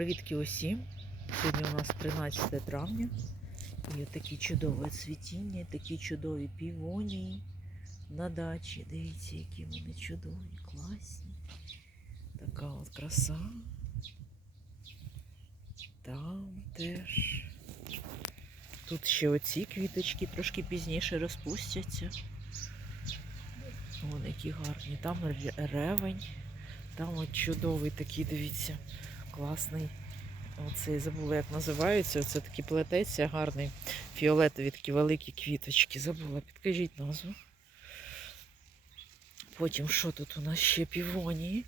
Привітки усім! Сьогодні у нас 13 травня. І такі чудове цвітіння, такі чудові півонії на дачі. Дивіться, які вони чудові, класні. Така от краса. Там теж. Тут ще оці квіточки трошки пізніше розпустяться. Вон які гарні. Там ревень. Там от чудовий такий, дивіться, класний. Оцей забула, як називається. Оце такий плететься гарний. Фіолетові такі великі квіточки. Забула, підкажіть назву. Потім що тут у нас ще півонії.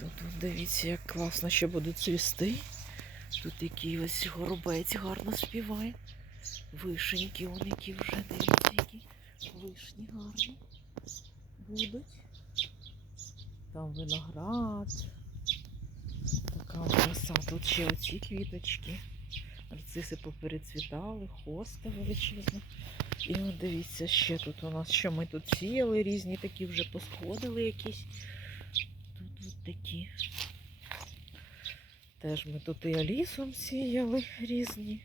Тут, от дивіться, як класно ще будуть цвісти. Тут який ось горобець гарно співає. Вишеньки, вони які вже дивіться, які вишні гарні будуть. Там виноград. Тут ще оці квіточки. Нарциси поперецвітали, хоста величезна. І от дивіться, ще тут у нас, що ми тут сіяли, різні такі вже посходили якісь. Тут от такі. Теж ми тут і алісом сіяли різні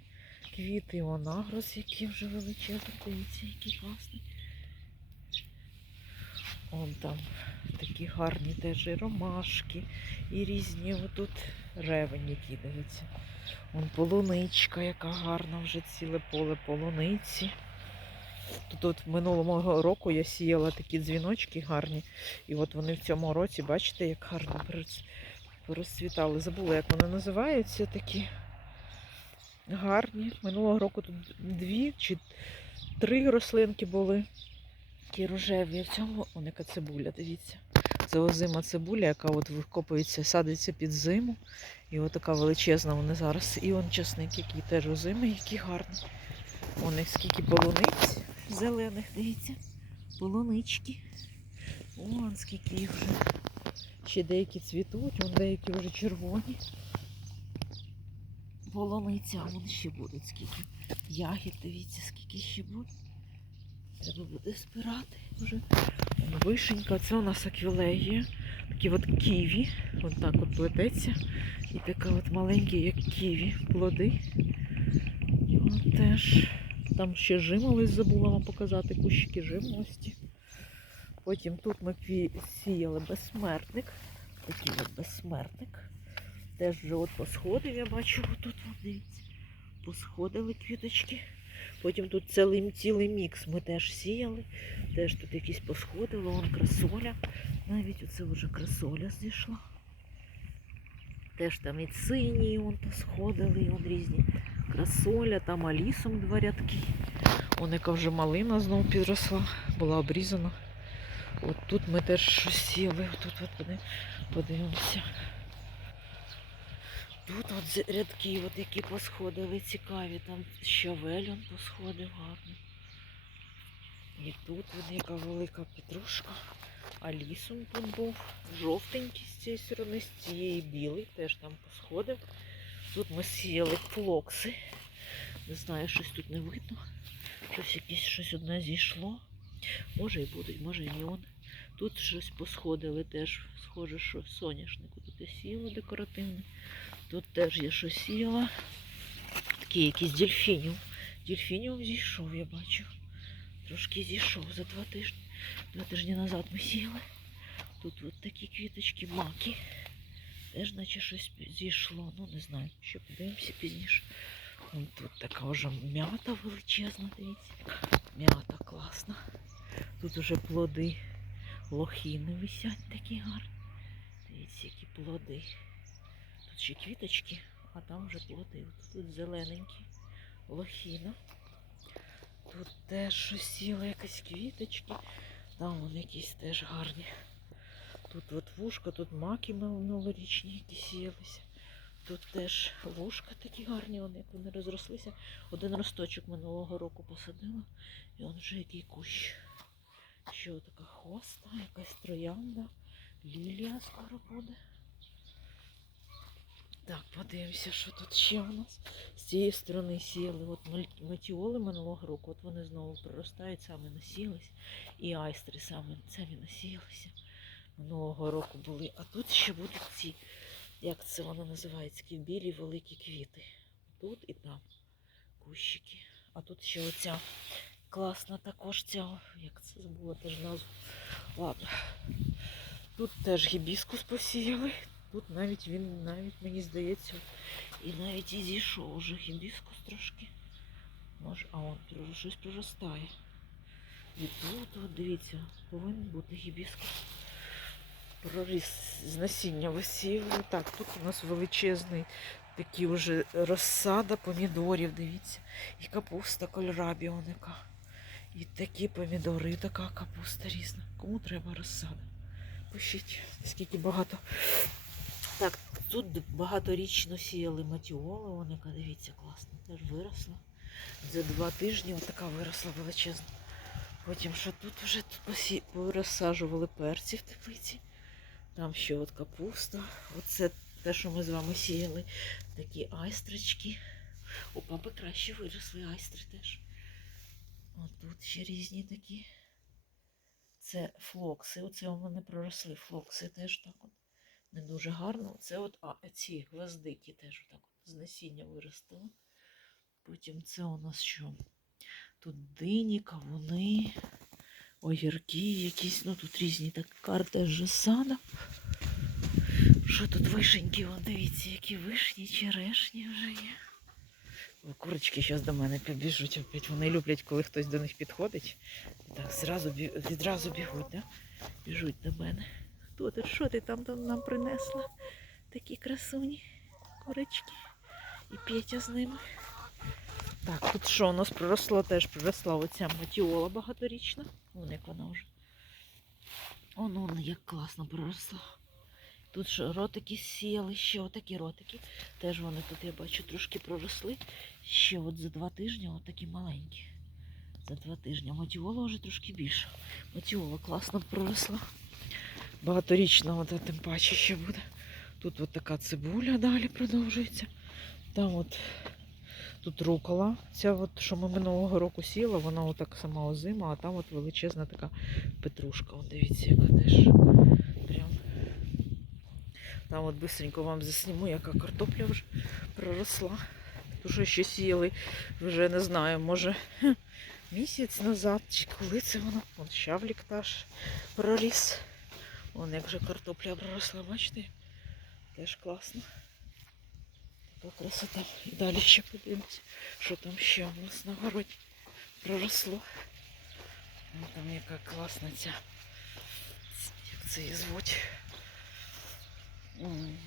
квіти, і онагрос, які вже величезні. Дивіться, які класні. Он там такі гарні теж і ромашки, і різні отут ревень, які дивіться. Вон полуничка, яка гарна, вже ціле поле полуниці. Тут от минулого року я сіяла такі дзвіночки гарні. І от вони в цьому році, бачите, як гарно порозцвітали. Забула, як вони називаються такі гарні. Минулого року тут дві чи три рослинки були. Такі рожеві. В цьому яка цибуля, дивіться. Це озима цибуля, яка от викопується, садиться під зиму. І от така величезна вони зараз. І он часник, який теж озимий, який гарний. Вони скільки полуниць зелених, дивіться. Полунички. Вон скільки їх вже. Ще деякі цвітуть, вон деякі вже червоні. Полуниця, а вон ще будуть скільки. Ягід, дивіться, скільки ще буде. Треба буде збирати вже. Вишенька, це у нас аквілегія. Такі от ківі. От так от плететься. І така от маленькі, як ківі, плоди. От теж. Там ще жимолость забула вам показати, кущики жимолості. Потім тут ми сіяли безсмертник. Такий от безсмертник. Теж вже от посходив, я бачу, отут, от, дивіться. Посходили квіточки. Потім тут цілий, цілий мікс ми теж сіяли. Теж тут якісь посходили, вон красоля. Навіть оце вже красоля зійшла. Теж там і сині, вон посходили, і вон різні. Красоля, там алісом два рядки. Вон яка вже малина знову підросла, була обрізана. От тут ми теж щось сіяли, тут от подивимося. От рядки, от які посходили, цікаві, там щавель он посходив гарно. І тут от яка велика петрушка. А лісом тут був жовтенький з цієї сторони, з цієї білий, теж там посходив. Тут ми сіяли флокси. Не знаю, щось тут не видно. Щось якесь щось одне зійшло. Може і будуть, може і ні он. Тут щось посходили теж, схоже, що соняшнику тут і сіяло декоративне. Тут теж я щось сіяла. Такий якийсь дельфініум. Дельфініум зійшов, я бачу. Трошки зійшов за два тижні. Два тижні назад ми сіяли. Тут от такі квіточки, маки. Теж наче щось зійшло. Ну не знаю, ще подивимося пізніше. Вон тут така вже м'ята величезна, дивіться. М'ята класна. Тут уже плоди лохіни висять такі гарні. Дивіться, які плоди. Ще квіточки, а там вже плоди. Тут зелененькі. Лохіна. Тут теж щось якась квіточки. Там вон якісь теж гарні. Тут от вушка, тут маки минулорічні, які сіялися. Тут теж вушка такі гарні, вони, як вони розрослися. Один росточок минулого року посадила, і он вже який кущ. Ще така хоста, якась троянда, лілія скоро буде. Так, подивимося, що тут ще у нас. З цієї сторони сіяли от метіоли минулого року, от вони знову проростають, саме насіялись. І айстри саме самі насіялися. Минулого року були. А тут ще будуть ці як це воно називається, такі білі великі квіти. Тут і там кущики. А тут ще оця класна також ця, як це забула теж назву. Ладно. Тут теж гібіскус посіяли. Тут навіть він, навіть мені здається, і навіть і зійшов уже гібіскус трошки. Може, а он щось проростає. І тут, от дивіться, повинен бути гібіскус. Проріс з насіння висіяли. Так, тут у нас величезний такий вже розсада помідорів, дивіться. І капуста кольорабі оника. І такі помідори, і така капуста різна. Кому треба розсада? Пишіть, скільки багато. Так, тут багаторічно сіяли матіоли, оника, дивіться, класно, теж виросла. За два тижні отака виросла величезна. Потім що тут вже тут порозсаджували перці в теплиці. Там ще от капуста. Оце те, що ми з вами сіяли. Такі айстрички. У папи краще виросли айстри теж. От тут ще різні такі. Це флокси. Оце у мене проросли флокси теж так от. Не дуже гарно. Це от а, ці гвоздики теж отак от з насіння виростили. Потім це у нас що? Тут дині, кавуни, огірки якісь, ну тут різні так карта сада. Що тут вишеньки? Вон дивіться, які вишні, черешні вже є. О, курочки зараз до мене побіжуть опять. Вони люблять, коли хтось до них підходить. Так, зразу відразу бігуть, да? біжуть до мене. Хто ти? Що ти там, нам принесла? Такі красуні курочки. І Петя з ними. Так, тут що у нас проросла теж проросла оця матіола багаторічна. Вон як вона вже. Он, он як класно проросла. Тут що ротики сіяли, ще отакі ротики. Теж вони тут, я бачу, трошки проросли. Ще от за два тижні отакі маленькі. За два тижні. Матіола вже трошки більша. Матіола класно проросла. Багаторічна, от, тим паче ще буде. Тут от така цибуля далі продовжується. Там от Тут рукола. Ця, от, що ми минулого року сіла, вона отак сама озима, а там от величезна така петрушка. От дивіться, яка теж прям. Там от бистренько вам засніму, яка картопля вже проросла. Ту, що ще сіяли, вже не знаю, може місяць назад, чи коли це воно. Вон щавлік теж проріс. Вон як же картопля проросла, бачите? Теж класно. Така красота. І далі ще подивимось, що там ще у нас на городі проросло. Вон там яка класна ця, як це її звуть,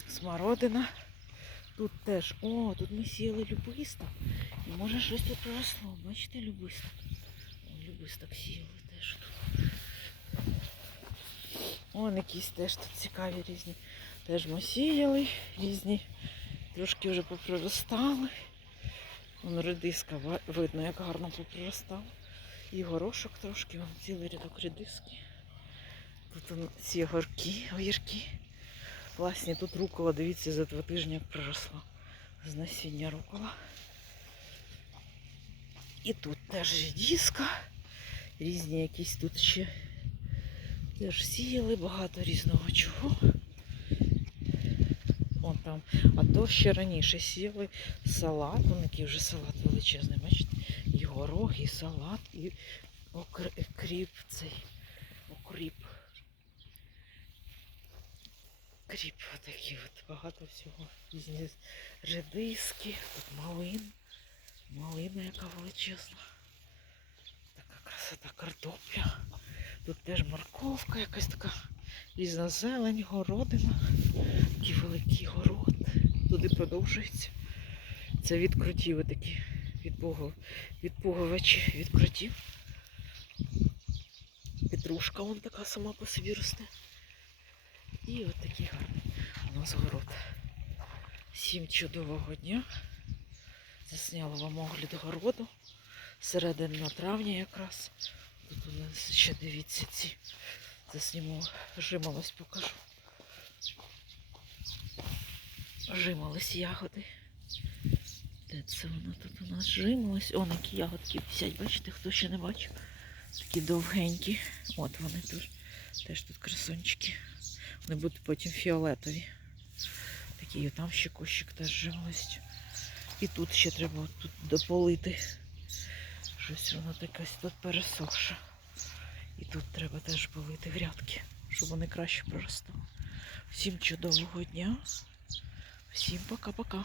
смородина. Тут теж, о, тут ми сіяли любисток. І може щось тут проросло. Бачите, любисток. Любисток сіяли теж тут. Вон якісь теж тут цікаві різні. Теж ми сіяли різні. Трошки вже поприростали. Вон редиска видно, як гарно поприростала. І горошок трошки, вон цілий рядок редиски. Тут он ці огірки, огірки. Класні, тут рукола, дивіться, за два тижні як приросла. З насіння рукола. І тут теж редиска. Різні якісь тут ще теж сіяли, багато різного чого. Вон там. А то ще раніше сіяли салат, он який вже салат величезний, бачите? І горох, і салат, і окр- кріп цей. Окріп. Кріп отакий от багато всього. Різні редиски, тут малин. Малина яка величезна. Така красота картопля. Тут теж морковка якась така різна зелень, городина. Такий великий город. Туди продовжується. Це від крутів такі, відпугувачі від крутів. Петрушка вон така сама по собі росте. І от такий гарний у нас город. Всім чудового дня. Засняла вам огляд городу. Середина травня якраз. Тут у нас ще дивіться ці. Засніму, жимолось покажу. Жимолись ягоди. Де це воно тут у нас жимолось? О, які ягодки висять, бачите, хто ще не бачив. Такі довгенькі. От вони тут. Теж тут красончики. Вони будуть потім фіолетові. Такий, там ще кущик теж жимолості. І тут ще треба тут дополити. Щось воно якась тут пересохше. І тут треба теж полити грядки, щоб вони краще проростали. Всім чудового дня. Всім пока-пока.